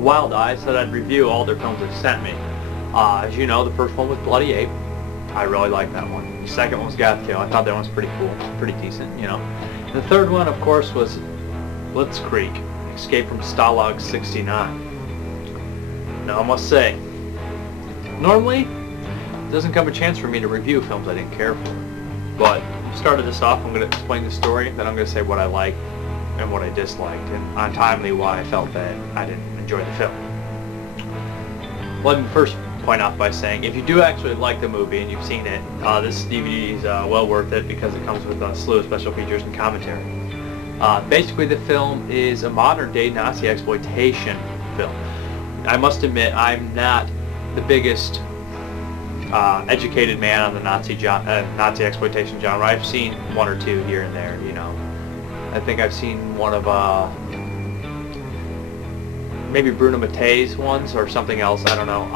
while I said I'd review all their films they sent me. As you know, the first one was Bloody Ape. I really liked that one. The second one was Goth Kill. I thought that one was pretty cool, pretty decent, you know. And the third one, of course, was Blitzkrieg, Escape from Stalag 69. Now I must say, normally it doesn't come a chance for me to review films I didn't care for. But started this off, I'm going to explain the story, then I'm going to say what I liked and what I disliked, and on timely why I felt that I didn't enjoy the film. Let me first point out by saying, if you do actually like the movie and you've seen it, this DVD is well worth it because it comes with a slew of special features and commentary. Basically, the film is a modern-day Nazi exploitation film. I must admit, I'm not the biggest educated man on the Nazi exploitation genre. I've seen one or two here and there, you know. I think I've seen one of maybe Bruno Mattei's ones or something else, I don't know.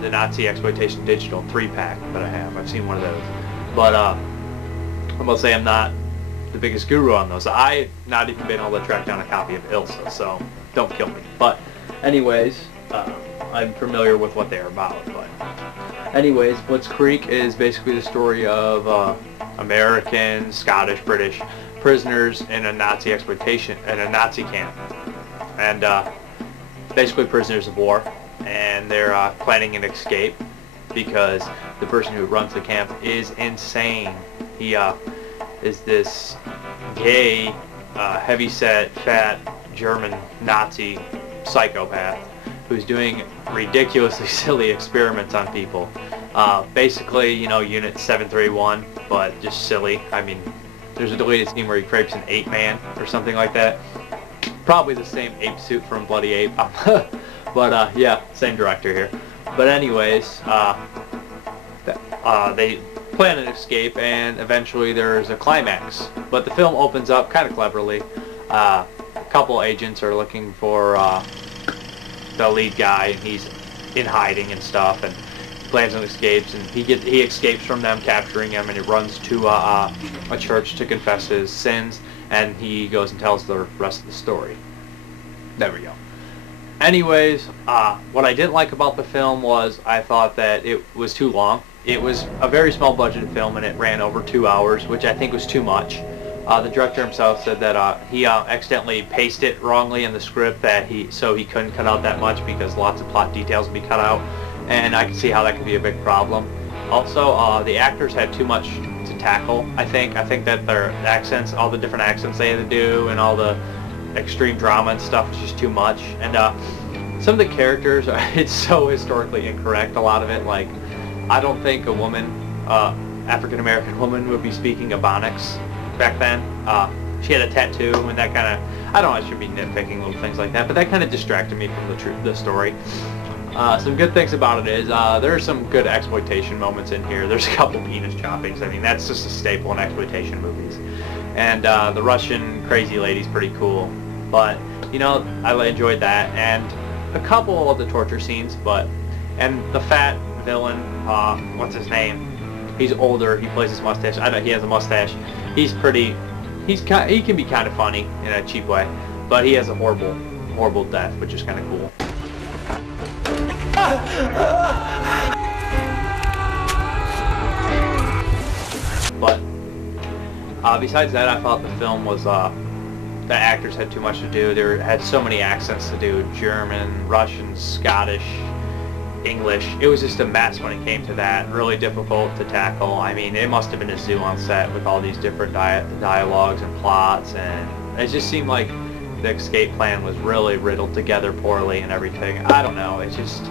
The Nazi Exploitation Digital 3-pack that I have. I've seen one of those. But I must say I'm not the biggest guru on those. I've not even been able to track down a copy of Ilsa, so don't kill me. But anyways, I'm familiar with what they're about. But anyways, Blitzkrieg is basically the story of American, Scottish, British prisoners in a Nazi exploitation, in a Nazi camp. And basically prisoners of war, and they're planning an escape because the person who runs the camp is insane. He is this gay, heavyset, fat German Nazi psychopath who's doing ridiculously silly experiments on people. Basically, you know, Unit 731, but just silly. I mean, there's a deleted scene where he crepes an ape man or something like that. Probably the same ape suit from Bloody Ape, but yeah, same director here. But anyways, they plan an escape, and eventually there's a climax. But the film opens up kind of cleverly. A couple agents are looking for the lead guy, and he's in hiding and stuff, and plans and escapes, and he escapes from them, capturing him, and he runs to a church to confess his sins. And he goes and tells the rest of the story. There we go. Anyways, what I didn't like about the film was I thought that it was too long. It was a very small budgeted film and it ran over 2 hours, which I think was too much. The director himself said that he accidentally pasted it wrongly in the script, so he couldn't cut out that much because lots of plot details would be cut out, and I can see how that could be a big problem. Also, the actors had too much to tackle. I think that their accents, all the different accents they had to do, and all the extreme drama and stuff was just too much. And some of the characters, it's so historically incorrect, a lot of it. Like, I don't think a woman, African American woman, would be speaking Ebonics back then. She had a tattoo, and that kind of, I don't know, I should be nitpicking little things like that, but that kind of distracted me from the story. Some good things about it is there are some good exploitation moments in here. There's a couple penis choppings. I mean, that's just a staple in exploitation movies. And the Russian crazy lady's pretty cool. But, you know, I enjoyed that. And a couple of the torture scenes, and the fat villain, what's his name? He's older. He plays his mustache. I know he has a mustache. He can be kind of funny in a cheap way. But he has a horrible death, which is kind of cool. But besides that, I thought the film was the actors had too much to do. They had so many accents to do: German, Russian, Scottish, English. It was just a mess when it came to that. Really difficult to tackle. I mean, it must have been a zoo on set with all these different dialogues and plots, and it just seemed like the escape plan was really riddled together poorly and everything. I don't know. It just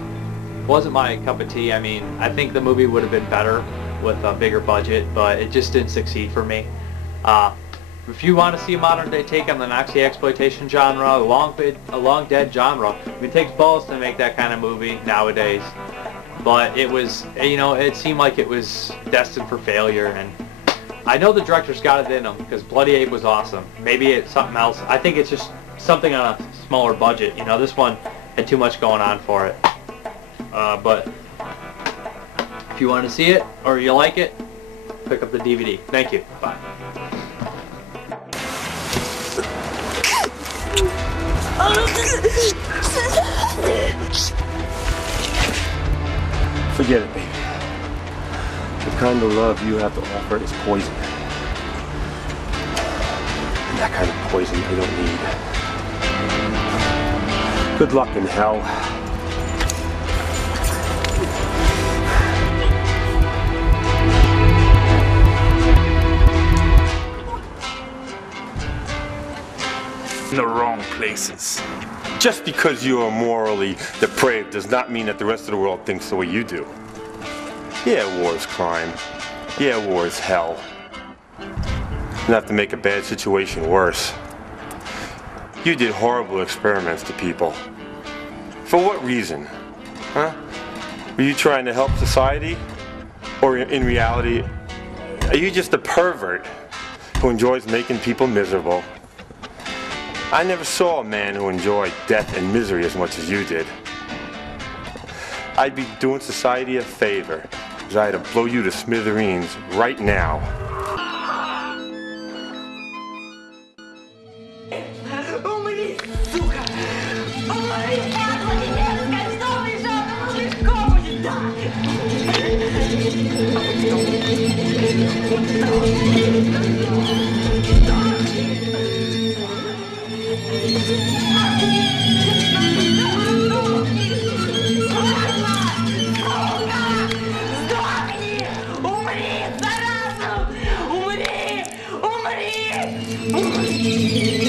wasn't my cup of tea. I mean, I think the movie would have been better with a bigger budget, but it just didn't succeed for me. If you want to see a modern day take on the Nazi exploitation genre, a long dead genre, I mean, it takes balls to make that kind of movie nowadays. But it was, you know, it seemed like it was destined for failure, and I know the director's got it in him because Bloody Ape was awesome. Maybe it's something else. I think it's just something on a smaller budget. You know, this one had too much going on for it. But if you want to see it or you like it, pick up the DVD. Thank you. Bye. Forget it, baby. The kind of love you have to offer is poison. And that kind of poison I don't need. Good luck in hell. In the wrong places. Just because you are morally depraved does not mean that the rest of the world thinks the way you do. Yeah, war is crime. Yeah, war is hell. Enough to make a bad situation worse. You did horrible experiments to people. For what reason? Huh? Were you trying to help society? Or in reality, are you just a pervert who enjoys making people miserable? I never saw a man who enjoyed death and misery as much as you did. I'd be doing society a favor if I had to blow you to smithereens right now. Умри!